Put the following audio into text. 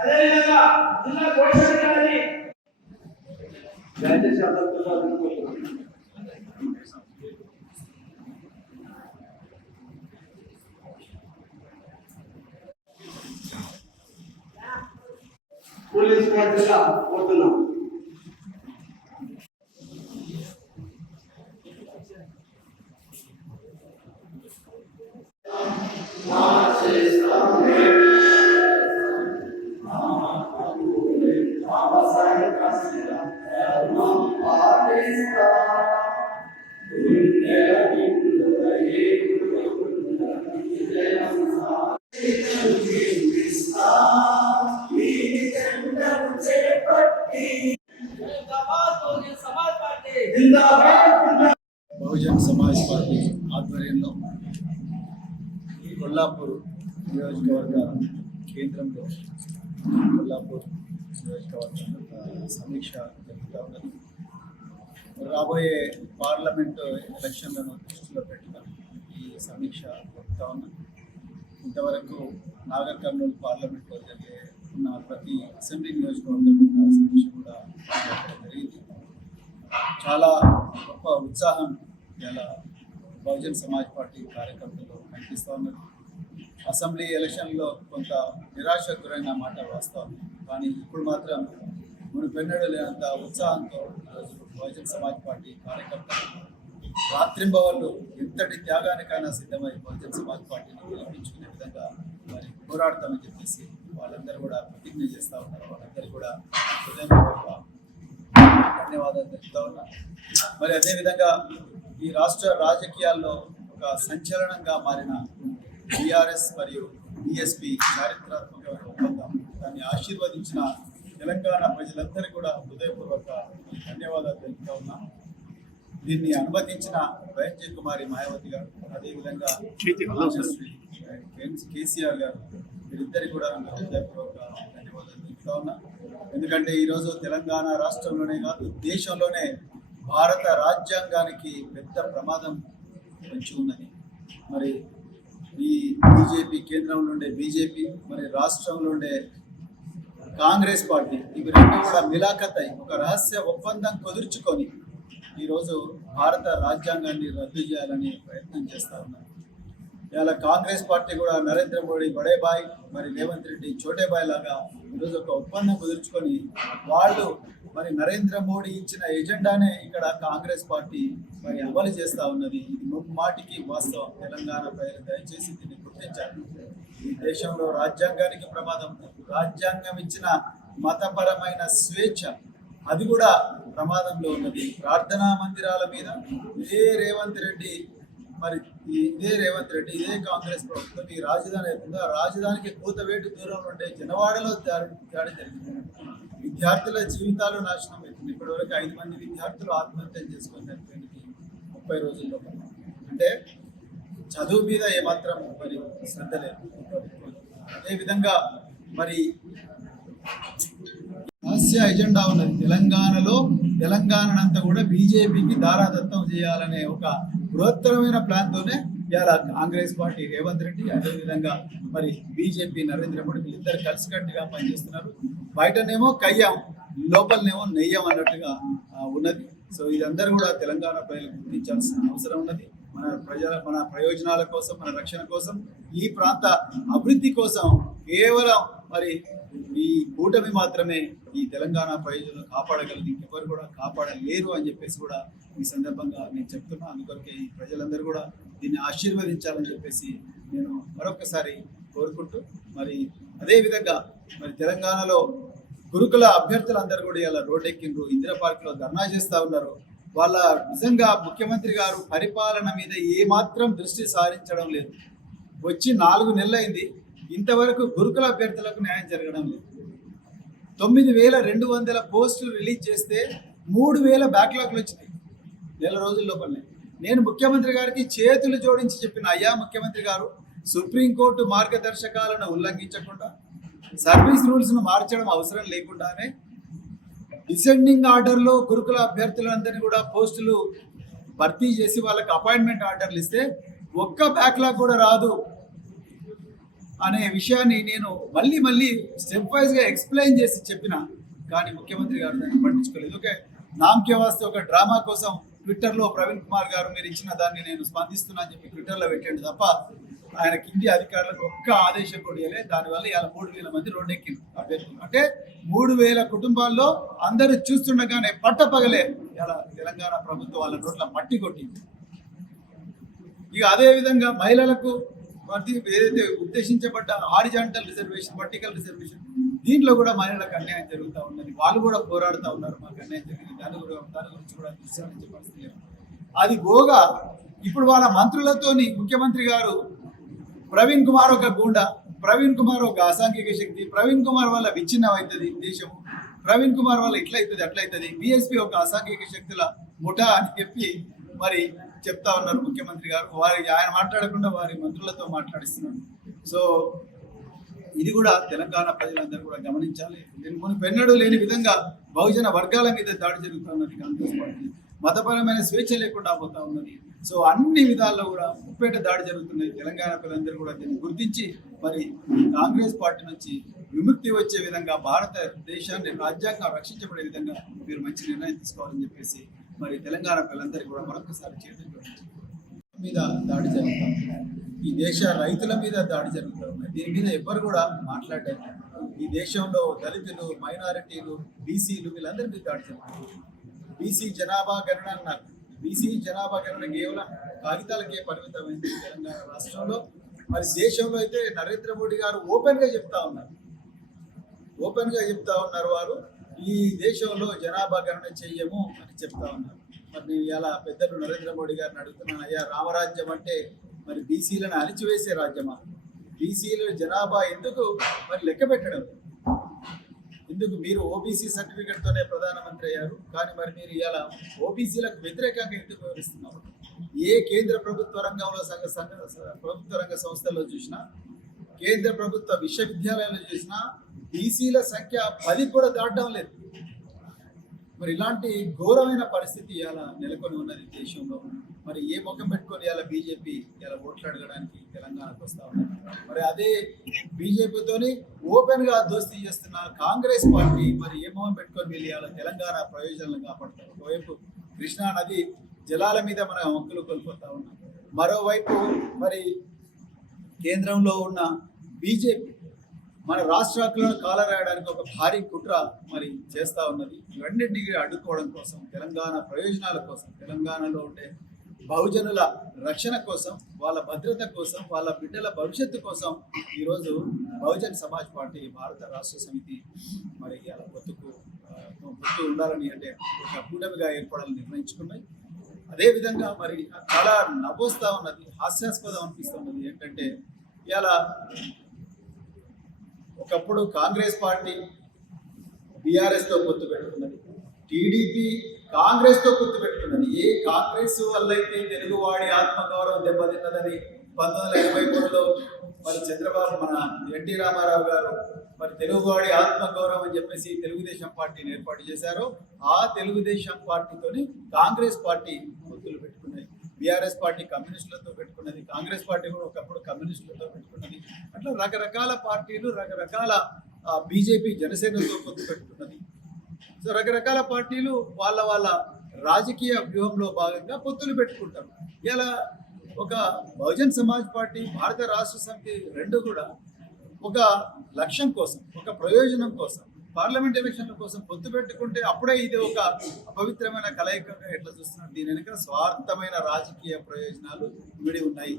అదేవిధంగా జిల్లా కోశాధికారి పోలీస్ వార్డుగా పోతున్నాం. బహుజన్ సమాజ్ పార్టీ ఆధ్వర్యంలో కొల్లాపూర్ నియోజకవర్గ కేంద్రంలో కొల్లాపూర్ నియోజకవర్గం సమీక్ష జరుగుతూ ఉన్నది. రాబోయే పార్లమెంటు ఎలక్షన్లను దృష్టిలో పెట్టిన ఈ సమీక్ష జరుగుతూ ఉన్నది. ఇంతవరకు నాగర్ కర్నూలు పార్లమెంట్లో జరిగే ఉన్న ప్రతి అసెంబ్లీ నియోజకవర్గంలో సమీక్ష కూడా జరిగింది. చాలా గొప్ప ఉత్సాహం ఇలా బహుజన్ సమాజ్ పార్టీ కార్యకర్తలు కనిపిస్తూ ఉన్నారు. అసెంబ్లీ ఎలక్షన్లో కొంత నిరాశకు గురైన మాట వాస్తవం, కానీ ఇప్పుడు మాత్రం మునుపెన్నడూ లేనంత ఉత్సాహంతో ఈరోజు బహుజన్ సమాజ్ పార్టీ కార్యకర్తలు రాత్రింబవళ్ళు ఎంతటి త్యాగానికైనా సిద్ధమై బహుజన్ సమాజ్ పార్టీని గెలిపించుకునే విధంగా మరి పోరాడతామని చెప్పేసి వాళ్ళందరూ కూడా ప్రతిజ్ఞ చేస్తూ ఉన్నారు. వాళ్ళందరూ కూడా హృదయపూర్వక ధన్యవాదాలు తెలుపుతా ఉన్నా. మరి అదేవిధంగా ఈ రాష్ట్ర రాజకీయాల్లో ఒక సంచలనంగా మారిన బీఆర్ఎస్ మరియు బీఎస్పీ చారిత్రాత్మకమైన ఒప్పందం, దాన్ని ఆశీర్వదించిన తెలంగాణ ప్రజలందరికీ కూడా హృదయపూర్వక ధన్యవాదాలు తెలుపుతా ఉన్నా. దీన్ని అనుమతించిన వైఎస్ కుమారి మాయావతి గారు, అదేవిధంగా కేసీఆర్ గారు, వీరిద్దరికి కూడా హృదయపూర్వక ధన్యవాదాలు తెలుపుతా ఉన్నా. ఎందుకంటే ఈరోజు తెలంగాణ రాష్ట్రంలోనే కాదు దేశంలోనే భారత రాజ్యాంగానికి పెద్ద ప్రమాదం వచ్చి ఉన్నది. మరి ఈ బీజేపీ కేంద్రంలో ఉండే బీజేపీ, మరి రాష్ట్రంలో ఉండే కాంగ్రెస్ పార్టీ, ఇవి రెండు కూడా మిలాఖత్ అయి ఒక రహస్య ఒప్పందం కుదుర్చుకొని ఈరోజు భారత రాజ్యాంగాన్ని రద్దు చేయాలని ప్రయత్నం చేస్తూ ఉన్నారు. ఇవాళ కాంగ్రెస్ పార్టీ కూడా నరేంద్ర మోడీ బడే బాయ్, మరి రేవంత్ రెడ్డి చోటే బాయ్ లాగా ఈరోజు ఒక ఒప్పందం కుదుర్చుకొని వాళ్ళు మరి నరేంద్ర మోడీ ఇచ్చిన ఎజెండానే ఇక్కడ కాంగ్రెస్ పార్టీ మరి అమలు చేస్తూ ఉన్నది. ఇది ముమ్మాటికి వాస్తవం. తెలంగాణ ప్రజలు దయచేసి దీన్ని గుర్తించాలి. ఈ దేశంలో రాజ్యాంగానికి ప్రమాదం, రాజ్యాంగం ఇచ్చిన మతపరమైన స్వేచ్ఛ అది కూడా ప్రమాదంలో ఉన్నది. ప్రార్థనా మందిరాల మీద ఇదే రేవంత్ రెడ్డి ఇదే కాంగ్రెస్ ప్రభుత్వం ఈ రాజధాని అవుతుందో ఆ రాజధానికి కూతవేటు దూరంలో ఉండే జనవాడలో దాడి జరిగింది. విద్యార్థుల జీవితాలు నాశనం అవుతుంది. ఇప్పటివరకు 5 మంది విద్యార్థులు ఆత్మహత్య చేసుకొని చనిపోయింది 30 రోజుల్లో. అంటే చదువు మీద ఏమాత్రం మరి శ్రద్ధ లేదు. అదేవిధంగా మరి రహస్య ఎజెండా ఉన్నది. తెలంగాణనంతా కూడా బీజేపీకి దారాదత్తం చేయాలనే ఒక బృహత్తరమైన ప్లాన్తోనే ఇవాళ కాంగ్రెస్ పార్టీ రేవంత్ రెడ్డి, అదేవిధంగా మరి బీజేపీ నరేంద్ర మోడీ ఇద్దరు కలిసికట్టుగా పనిచేస్తున్నారు. బయటనేమో కయ్యం, లోపలనేమో నెయ్యం అన్నట్టుగా ఉన్నది. సో ఇదందరూ కూడా తెలంగాణ ప్రజలు గుర్తించాల్సిన అవసరం ఉన్నది. మన ప్రయోజనాల కోసం, మన రక్షణ కోసం, ఈ ప్రాంత అభివృద్ధి కోసం కేవలం మరి ఈ కూటమి మాత్రమే ఈ తెలంగాణ ప్రయోజనాలు కాపాడగలదు, ఇంకెవరు కూడా కాపాడలేరు అని చెప్పేసి కూడా ఈ సందర్భంగా నేను చెప్తున్నా. అందుకొరకే ఈ ప్రజలందరూ కూడా దీన్ని ఆశీర్వదించాలని చెప్పేసి నేను మరొకసారి కోరుకుంటూ, మరి అదేవిధంగా మరి తెలంగాణలో గురుకుల అభ్యర్థులందరూ కూడా ఇలా రోడ్డెక్కిండ్రు, ఇందిరా పార్క్లో ధర్నా చేస్తూ ఉన్నారు. వాళ్ళ నిజంగా ముఖ్యమంత్రి గారు పరిపాలన మీద ఏమాత్రం దృష్టి సారించడం లేదు. వచ్చి 4 నెలలైంది, ఇంతవరకు గురుకుల అభ్యర్థులకు న్యాయం జరగడం లేదు. 9,200 పోస్టులు రిలీజ్ చేస్తే 3,000 బ్యాక్లాగ్లు వచ్చినాయి నెల రోజుల్లోపలనే. నేను ముఖ్యమంత్రి గారికి చేతులు జోడించి చెప్పిన, అయ్యా ముఖ్యమంత్రి గారు, సుప్రీంకోర్టు మార్గదర్శకాలను ఉల్లంఘించకుండా, సర్వీస్ రూల్స్ను మార్చడం అవసరం లేకుండానే డిసెండింగ్ ఆర్డర్లో గురుకుల అభ్యర్థులందరినీ కూడా పోస్టులు భర్తీ చేసి వాళ్ళకి అపాయింట్మెంట్ ఆర్డర్లు ఇస్తే ఒక్క బ్యాక్లాగ్ కూడా రాదు. అనే విషయాన్ని నేను మళ్ళీ స్టెప్ వైజ్గా ఎక్స్ప్లెయిన్ చేసి చెప్పిన, కానీ ముఖ్యమంత్రి గారు దాన్ని పట్టించుకోలేదు. ఓకే, నామకే వాస్తే ఒక డ్రామా కోసం ట్విట్టర్లో ప్రవీణ్ కుమార్ గారు మీరు ఇచ్చిన దాన్ని నేను స్పందిస్తున్నా అని చెప్పి ట్విట్టర్లో పెట్టండి తప్ప ఆయన కింది అధికారులకు ఒక్క ఆదేశం కూడా ఇవ్వలేదు. దానివల్ల ఇలా 3,000 మంది రోడ్డెక్కింది అభ్యర్థులు. అంటే 3,000 కుటుంబాల్లో అందరూ చూస్తుండగానే పట్టపగలే ఇలా తెలంగాణ ప్రభుత్వం వాళ్ళ నోట్ల మట్టి కొట్టింది. ఇక అదే విధంగా మహిళలకు ఏదైతే ఉద్దేశించబడ్డ హారిజాంటల్ రిజర్వేషన్, వర్టికల్ రిజర్వేషన్, దీంట్లో కూడా మహిళలకు అన్యాయం జరుగుతూ ఉన్నది. వాళ్ళు కూడా పోరాడుతూ ఉన్నారు, మాకు అన్యాయం జరిగింది, దాని గురించి కూడా దృశ్యాన్ని పరిస్థితి లేదు. అది పోగా ఇప్పుడు వాళ్ళ మంత్రులతోని ముఖ్యమంత్రి గారు ప్రవీణ్ కుమార్ ఒక గూండా, ప్రవీణ్ కుమార్ ఒక అసాంఘిక శక్తి, ప్రవీణ్ కుమార్ వల్ల విచ్ఛిన్నం అవుతుంది దేశం, ప్రవీణ్ కుమార్ వల్ల ఇట్లయితుంది అట్లయితుంది, బీఎస్పీ ఒక అసాంఘిక శక్తుల ముఠా అని చెప్పి మరి చెప్తా ఉన్నారు ముఖ్యమంత్రి గారు. ఆయన మాట్లాడకుండా వారి మంత్రులతో మాట్లాడిస్తున్నారు. సో ఇది కూడా తెలంగాణ ప్రజలందరూ కూడా గమనించాలి. నేను మునుపెన్నడూ లేని విధంగా బహుజన వర్గాల మీద దాడి జరుగుతూ ఉన్నది కాంగ్రెస్ పార్టీ. మతపరమైన స్వేచ్ఛ లేకుండా పోతా ఉన్నది. సో అన్ని విధాల్లో కూడా ముప్పేట దాడి జరుగుతున్నది. తెలంగాణ ప్రజలందరూ కూడా దీన్ని గుర్తించి మరి కాంగ్రెస్ పార్టీ నుంచి విముక్తి వచ్చే విధంగా భారతదేశాన్ని రాజ్యాంగం రక్షించబడే విధంగా మీరు మంచి నిర్ణయం తీసుకోవాలని చెప్పేసి మరి తెలంగాణ ప్రజలందరికీ కూడా మరొకసారి చేతులు మీద దాడి జరుగుతాం, ఈ దేశ రైతుల మీద దాడి జరుగుతూ ఉన్నాయి. దీని మీద ఎవరు కూడా మాట్లాడారు. ఈ దేశంలో దళితులు, మైనారిటీలు, బీసీలు వీళ్ళందరి మీద దాడి జరుగుతుంది. బీసీ జనాభా గణన అన్నారు. బీసీ జనాభా గణన కేవలం కాగితాలకే పరిమితమైంది తెలంగాణ రాష్ట్రంలో. మరి దేశంలో అయితే నరేంద్ర మోడీ గారు ఓపెన్గా చెప్తా ఉన్నారు వారు ఈ దేశంలో జనాభా గణన చెయ్యము అని చెప్తా ఉన్నారు. మరి నేను ఇలా పెద్దలు నరేంద్ర మోడీ గారిని అడుగుతున్నాను, అయ్యా రామరాజ్యం అంటే మరి బీసీలను అణిచివేసే రాజ్యమా? బీసీల జనాభా ఎందుకు మరి లెక్క పెట్టడం? ఎందుకు మీరు ఓబీసీ సర్టిఫికెట్తోనే ప్రధానమంత్రి అయ్యారు, కానీ మరి మీరు ఇలా ఓబీసీలకు వ్యతిరేకంగా ఎందుకు వివరిస్తున్నారు? ఏ కేంద్ర ప్రభుత్వ రంగంలో ప్రభుత్వ రంగ సంస్థల్లో చూసినా, కేంద్ర ప్రభుత్వ విశ్వవిద్యాలయాల్లో చూసినా బీసీల సంఖ్య 10 కూడా దాటడం లేదు. మరి ఇలాంటి ఘోరమైన పరిస్థితి ఇలా నెలకొని ఉన్నది దేశంలో. మరి ఏ ముఖం పెట్టుకొని ఇలా బీజేపీ ఇలా ఓట్లు అడగడానికి తెలంగాణకు వస్తా ఉన్నారు. మరి అదే బీజేపీతోని ఓపెన్గా దోస్తీ చేస్తున్న కాంగ్రెస్ పార్టీ మరి ఏ ముఖం పెట్టుకొని వెళ్ళి ఇలా తెలంగాణ ప్రయోజనాలను కాపాడుతారు. ఒకవైపు కృష్ణా నది జలాల మీద మన హక్కులు కోల్పోతా ఉన్నాం, మరోవైపు మరి కేంద్రంలో ఉన్న బీజేపీ మన రాష్ట్ర హక్కులను కాలరాయడానికి ఒక భారీ కుట్ర మరి చేస్తూ ఉన్నది. ఇవన్నింటినీ అడ్డుకోవడం కోసం, తెలంగాణ ప్రయోజనాల కోసం, తెలంగాణలో ఉండే బహుజనుల రక్షణ కోసం, వాళ్ళ భద్రత కోసం, వాళ్ళ బిడ్డల భవిష్యత్తు కోసం ఈరోజు బహుజన్ సమాజ్ పార్టీ భారత రాష్ట్ర సమితి మరి అలా గుర్తు ఉండాలని అంటే ఒక కూటమిగా ఏర్పడాలని నిర్ణయించుకున్నాయి. అదేవిధంగా మరి చాలా నవ్వొస్తూ ఉన్నది, హాస్యాస్పదం అనిపిస్తున్నది ఏంటంటే ఇలా ఒకప్పుడు కాంగ్రెస్ పార్టీ బీఆర్ఎస్తో పొత్తు పెట్టుకున్నది, టీడీపీ కాంగ్రెస్తో పొత్తు పెట్టుకున్నది. ఏ కాంగ్రెస్ వల్ల అయితే తెలుగువాడి ఆత్మగౌరవం దెబ్బతిన్నదని 1983లో మరి చంద్రబాబు మన ఎన్టీ రామారావు గారు మరి తెలుగువాడి ఆత్మగౌరవం అని చెప్పేసి తెలుగుదేశం పార్టీని ఏర్పాటు చేశారు. ఆ తెలుగుదేశం పార్టీతోని కాంగ్రెస్ పార్టీ పొత్తులు పెట్టుకున్నాయి. బీఆర్ఎస్ పార్టీ కమ్యూనిస్టులతో పెట్టుకున్నది, కాంగ్రెస్ పార్టీ కూడా ఒకప్పుడు కమ్యూనిస్టులతో పెట్టుకున్నది. అట్లా రకరకాల పార్టీలు, రకరకాల బీజేపీ జనసేనతో పొత్తు పెట్టుకున్నది. సో రకరకాల పార్టీలు వాళ్ళ రాజకీయ వ్యూహంలో భాగంగా పొత్తులు పెట్టుకుంటారు. ఇలా ఒక బహుజన్ సమాజ్ పార్టీ, భారత రాష్ట్ర సమితి రెండు కూడా ఒక లక్ష్యం కోసం, ఒక ప్రయోజనం కోసం, పార్లమెంట్ ఎలక్షన్ల కోసం పొత్తు పెట్టుకుంటే అప్పుడే ఇది ఒక అపవిత్రమైన కలయికగా ఎట్లా చూస్తున్నారు? దీని వెనుక స్వార్థమైన రాజకీయ ప్రయోజనాలు ఇమిడి ఉన్నాయి.